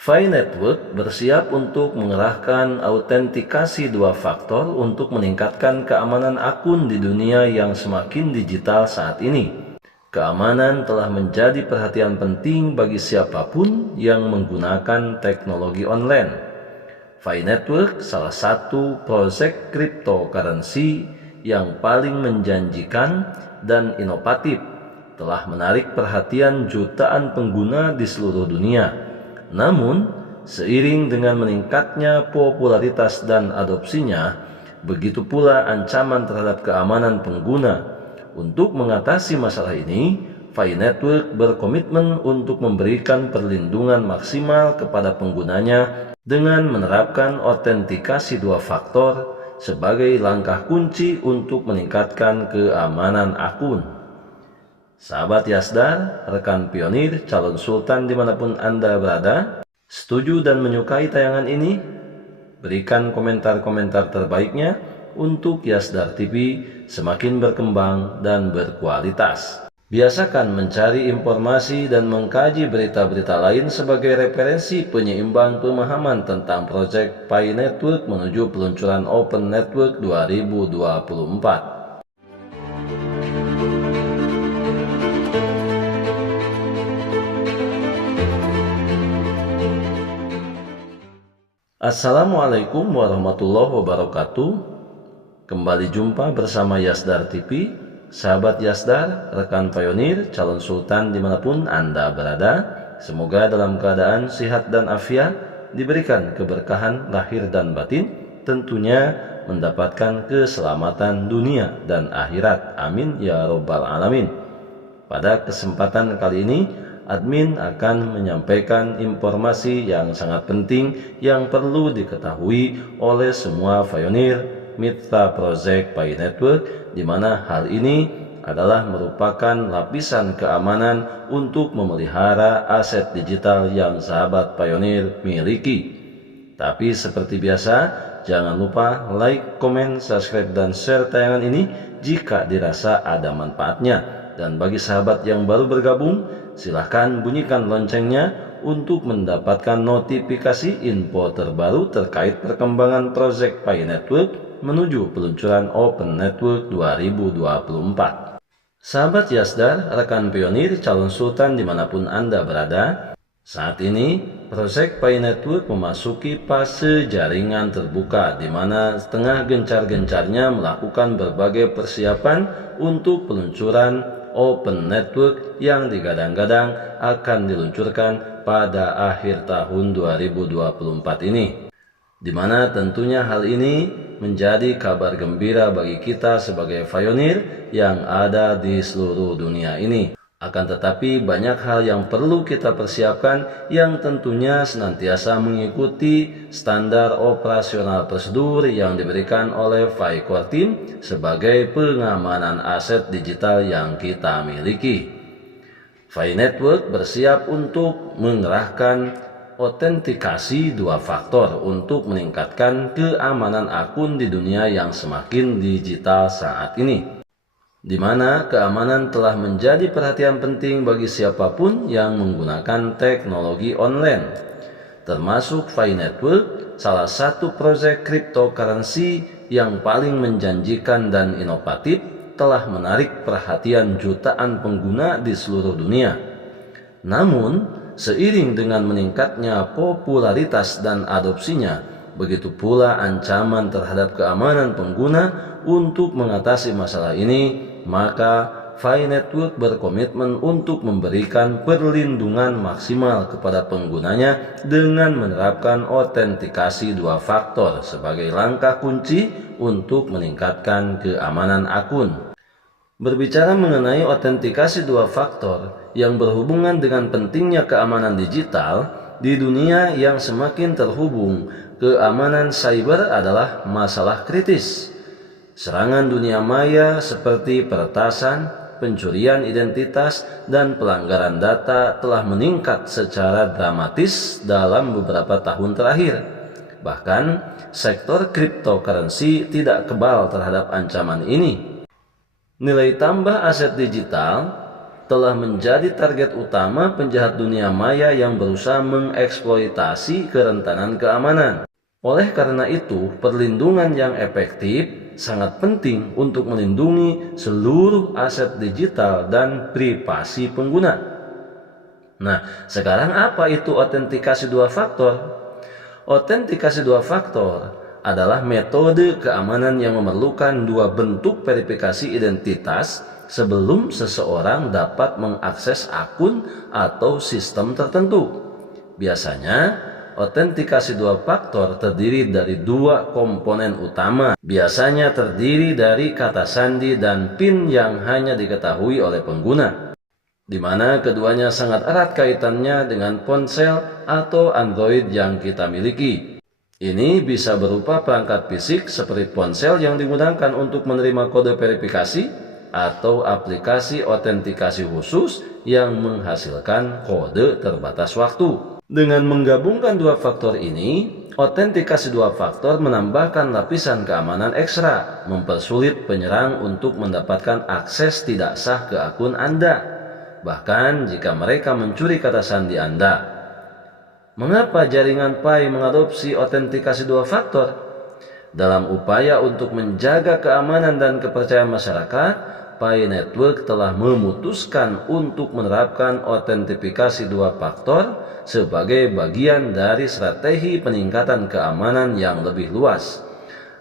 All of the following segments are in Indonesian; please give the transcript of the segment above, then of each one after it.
Fi Network bersiap untuk mengerahkan autentikasi dua faktor untuk meningkatkan keamanan akun di dunia yang semakin digital saat ini. Keamanan telah menjadi perhatian penting bagi siapapun yang menggunakan teknologi online. Fi Network salah satu proyek cryptocurrency yang paling menjanjikan dan inovatif, telah menarik perhatian jutaan pengguna di seluruh dunia. Namun, seiring dengan meningkatnya popularitas dan adopsinya, begitu pula ancaman terhadap keamanan pengguna. Untuk mengatasi masalah ini, Fi Network berkomitmen untuk memberikan perlindungan maksimal kepada penggunanya dengan menerapkan autentikasi dua faktor sebagai langkah kunci untuk meningkatkan keamanan akun. Sahabat Yasdar, rekan pionir, calon sultan dimanapun Anda berada, setuju dan menyukai tayangan ini? Berikan komentar-komentar terbaiknya untuk Yasdar TV semakin berkembang dan berkualitas. Biasakan mencari informasi dan mengkaji berita-berita lain sebagai referensi penyeimbang pemahaman tentang proyek Fi Network menuju peluncuran Open Network 2024. Assalamualaikum warahmatullahi wabarakatuh. Kembali jumpa bersama Yasdar TV. Sahabat Yasdar, rekan pionir, calon sultan dimanapun Anda berada, semoga dalam keadaan sehat dan afiat, diberikan keberkahan lahir dan batin, tentunya mendapatkan keselamatan dunia dan akhirat. Amin ya robbal alamin. Pada kesempatan kali ini, admin akan menyampaikan informasi yang sangat penting yang perlu diketahui oleh semua pionir mitra project Fi Network, di mana hal ini adalah merupakan lapisan keamanan untuk memelihara aset digital yang sahabat pionir miliki. Tapi seperti biasa, jangan lupa like, komen, subscribe, dan share tayangan ini jika dirasa ada manfaatnya. Dan bagi sahabat yang baru bergabung, silahkan bunyikan loncengnya untuk mendapatkan notifikasi info terbaru terkait perkembangan proyek Fi Network menuju peluncuran Open Network 2024. Sahabat Yasdar, rekan pionir, calon sultan dimanapun Anda berada, saat ini proyek Fi Network memasuki fase jaringan terbuka, di mana tengah gencar-gencarnya melakukan berbagai persiapan untuk peluncuran Open Network yang digadang-gadang akan diluncurkan pada akhir tahun 2024 ini, di mana tentunya hal ini menjadi kabar gembira bagi kita sebagai pionir yang ada di seluruh dunia ini. Akan tetapi banyak hal yang perlu kita persiapkan yang tentunya senantiasa mengikuti standar operasional prosedur yang diberikan oleh Fi Core Team sebagai pengamanan aset digital yang kita miliki. Fi Network bersiap untuk mengerahkan autentikasi dua faktor untuk meningkatkan keamanan akun di dunia yang semakin digital saat ini, di mana keamanan telah menjadi perhatian penting bagi siapapun yang menggunakan teknologi online, termasuk Fi Network, salah satu proyek cryptocurrency yang paling menjanjikan dan inovatif, telah menarik perhatian jutaan pengguna di seluruh dunia. Namun, seiring dengan meningkatnya popularitas dan adopsinya, begitu pula ancaman terhadap keamanan pengguna. Untuk mengatasi masalah ini, maka Fi Network berkomitmen untuk memberikan perlindungan maksimal kepada penggunanya dengan menerapkan autentikasi dua faktor sebagai langkah kunci untuk meningkatkan keamanan akun. Berbicara mengenai autentikasi dua faktor yang berhubungan dengan pentingnya keamanan digital di dunia yang semakin terhubung, keamanan cyber adalah masalah kritis. Serangan dunia maya seperti peretasan, pencurian identitas, dan pelanggaran data telah meningkat secara dramatis dalam beberapa tahun terakhir. Bahkan, sektor cryptocurrency tidak kebal terhadap ancaman ini. Nilai tambah aset digital telah menjadi target utama penjahat dunia maya yang berusaha mengeksploitasi kerentanan keamanan. Oleh karena itu, perlindungan yang efektif sangat penting untuk melindungi seluruh aset digital dan privasi pengguna. Nah, sekarang apa itu autentikasi dua faktor? Autentikasi dua faktor adalah metode keamanan yang memerlukan dua bentuk verifikasi identitas sebelum seseorang dapat mengakses akun atau sistem tertentu. Biasanya, autentikasi dua faktor terdiri dari dua komponen utama. Biasanya terdiri dari kata sandi dan PIN yang hanya diketahui oleh pengguna, di mana keduanya sangat erat kaitannya dengan ponsel atau Android yang kita miliki. Ini bisa berupa perangkat fisik seperti ponsel yang digunakan untuk menerima kode verifikasi atau aplikasi autentikasi khusus yang menghasilkan kode terbatas waktu. Dengan menggabungkan dua faktor ini, autentikasi dua faktor menambahkan lapisan keamanan ekstra, mempersulit penyerang untuk mendapatkan akses tidak sah ke akun Anda, bahkan jika mereka mencuri kata sandi Anda. Mengapa jaringan Pi mengadopsi autentikasi dua faktor? Dalam upaya untuk menjaga keamanan dan kepercayaan masyarakat, Pi Network telah memutuskan untuk menerapkan autentifikasi dua faktor sebagai bagian dari strategi peningkatan keamanan yang lebih luas.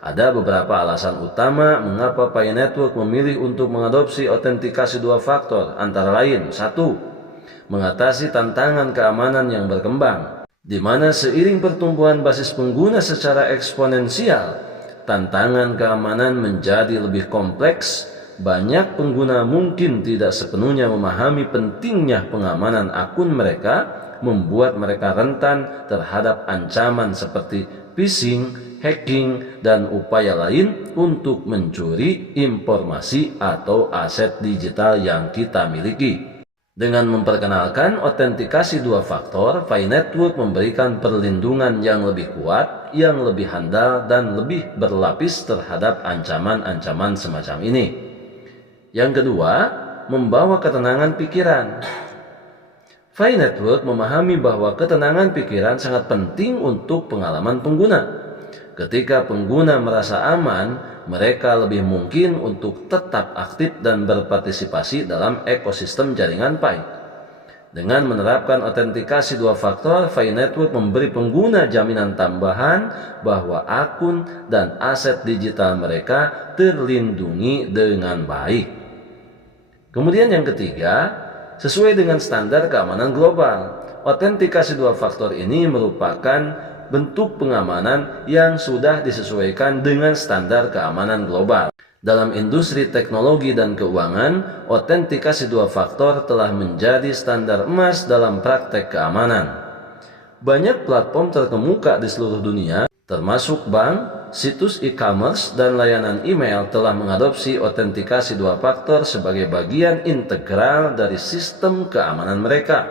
Ada beberapa alasan utama mengapa Pi Network memilih untuk mengadopsi autentikasi dua faktor, antara lain: 1. Mengatasi tantangan keamanan yang berkembang, di mana seiring pertumbuhan basis pengguna secara eksponensial, tantangan keamanan menjadi lebih kompleks. Banyak pengguna mungkin tidak sepenuhnya memahami pentingnya pengamanan akun mereka, membuat mereka rentan terhadap ancaman seperti phishing, hacking, dan upaya lain untuk mencuri informasi atau aset digital yang kita miliki. Dengan memperkenalkan autentikasi dua faktor, Pi Network memberikan perlindungan yang lebih kuat, yang lebih handal, dan lebih berlapis terhadap ancaman-ancaman semacam ini. Yang kedua, membawa ketenangan pikiran. Pi Network memahami bahwa ketenangan pikiran sangat penting untuk pengalaman pengguna. Ketika pengguna merasa aman, mereka lebih mungkin untuk tetap aktif dan berpartisipasi dalam ekosistem jaringan Pi. Dengan menerapkan autentikasi dua faktor, Pi Network memberi pengguna jaminan tambahan bahwa akun dan aset digital mereka terlindungi dengan baik. Kemudian yang ketiga, sesuai dengan standar keamanan global, autentikasi dua faktor ini merupakan bentuk pengamanan yang sudah disesuaikan dengan standar keamanan global. Dalam industri teknologi dan keuangan, autentikasi dua faktor telah menjadi standar emas dalam praktek keamanan. Banyak platform terkemuka di seluruh dunia, termasuk bank, situs e-commerce, dan layanan email telah mengadopsi autentikasi dua faktor sebagai bagian integral dari sistem keamanan mereka.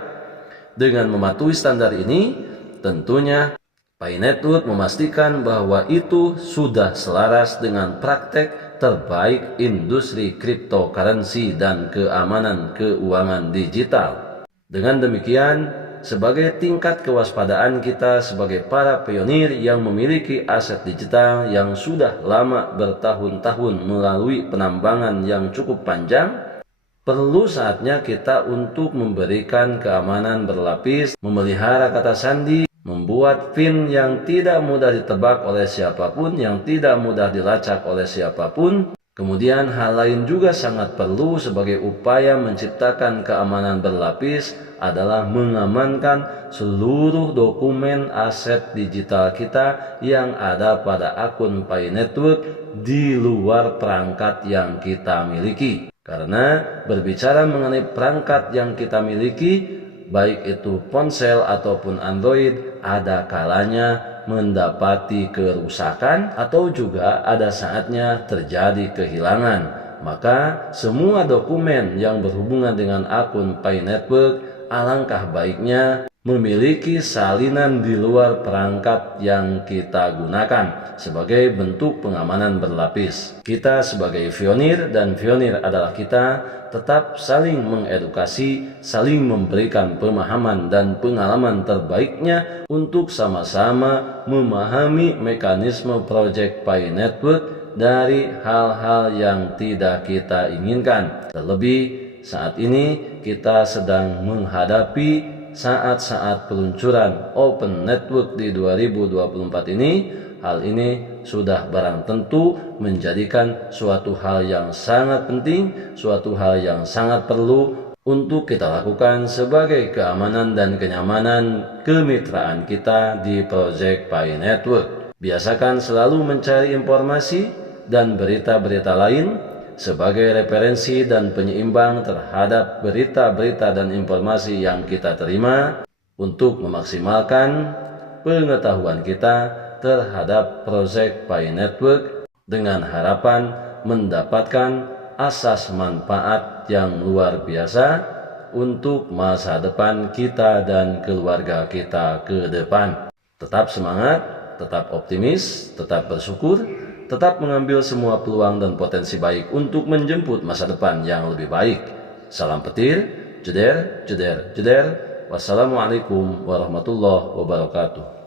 Dengan mematuhi standar ini, tentunya Pi Network memastikan bahwa itu sudah selaras dengan praktek terbaik industri cryptocurrency dan keamanan keuangan digital. Dengan demikian, sebagai tingkat kewaspadaan kita sebagai para pionir yang memiliki aset digital yang sudah lama bertahun-tahun melalui penambangan yang cukup panjang, perlu saatnya kita untuk memberikan keamanan berlapis, memelihara kata sandi, membuat PIN yang tidak mudah ditebak oleh siapapun, yang tidak mudah dilacak oleh siapapun. Kemudian hal lain juga sangat perlu sebagai upaya menciptakan keamanan berlapis adalah mengamankan seluruh dokumen aset digital kita yang ada pada akun Pi Network di luar perangkat yang kita miliki. Karena berbicara mengenai perangkat yang kita miliki, baik itu ponsel ataupun Android, ada kalanya mendapati kerusakan atau juga ada saatnya terjadi kehilangan. Maka semua dokumen yang berhubungan dengan akun Pi Network alangkah baiknya memiliki salinan di luar perangkat yang kita gunakan sebagai bentuk pengamanan berlapis. Kita sebagai pionir, dan pionir adalah kita, tetap saling mengedukasi, saling memberikan pemahaman dan pengalaman terbaiknya untuk sama-sama memahami mekanisme Project Pi Network dari hal-hal yang tidak kita inginkan. Terlebih saat ini kita sedang menghadapi saat-saat peluncuran Open Network di 2024 ini. Hal ini sudah barang tentu menjadikan suatu hal yang sangat penting, suatu hal yang sangat perlu untuk kita lakukan sebagai keamanan dan kenyamanan kemitraan kita di Project Pi Network. Biasakan selalu mencari informasi dan berita-berita lain sebagai referensi dan penyeimbang terhadap berita-berita dan informasi yang kita terima untuk memaksimalkan pengetahuan kita terhadap Project Pi Network dengan harapan mendapatkan asas manfaat yang luar biasa untuk masa depan kita dan keluarga kita ke depan. Tetap semangat, tetap optimis, tetap bersyukur, tetap mengambil semua peluang dan potensi baik untuk menjemput masa depan yang lebih baik. Salam petir, jeder, jeder, jeder. Wassalamualaikum warahmatullahi wabarakatuh.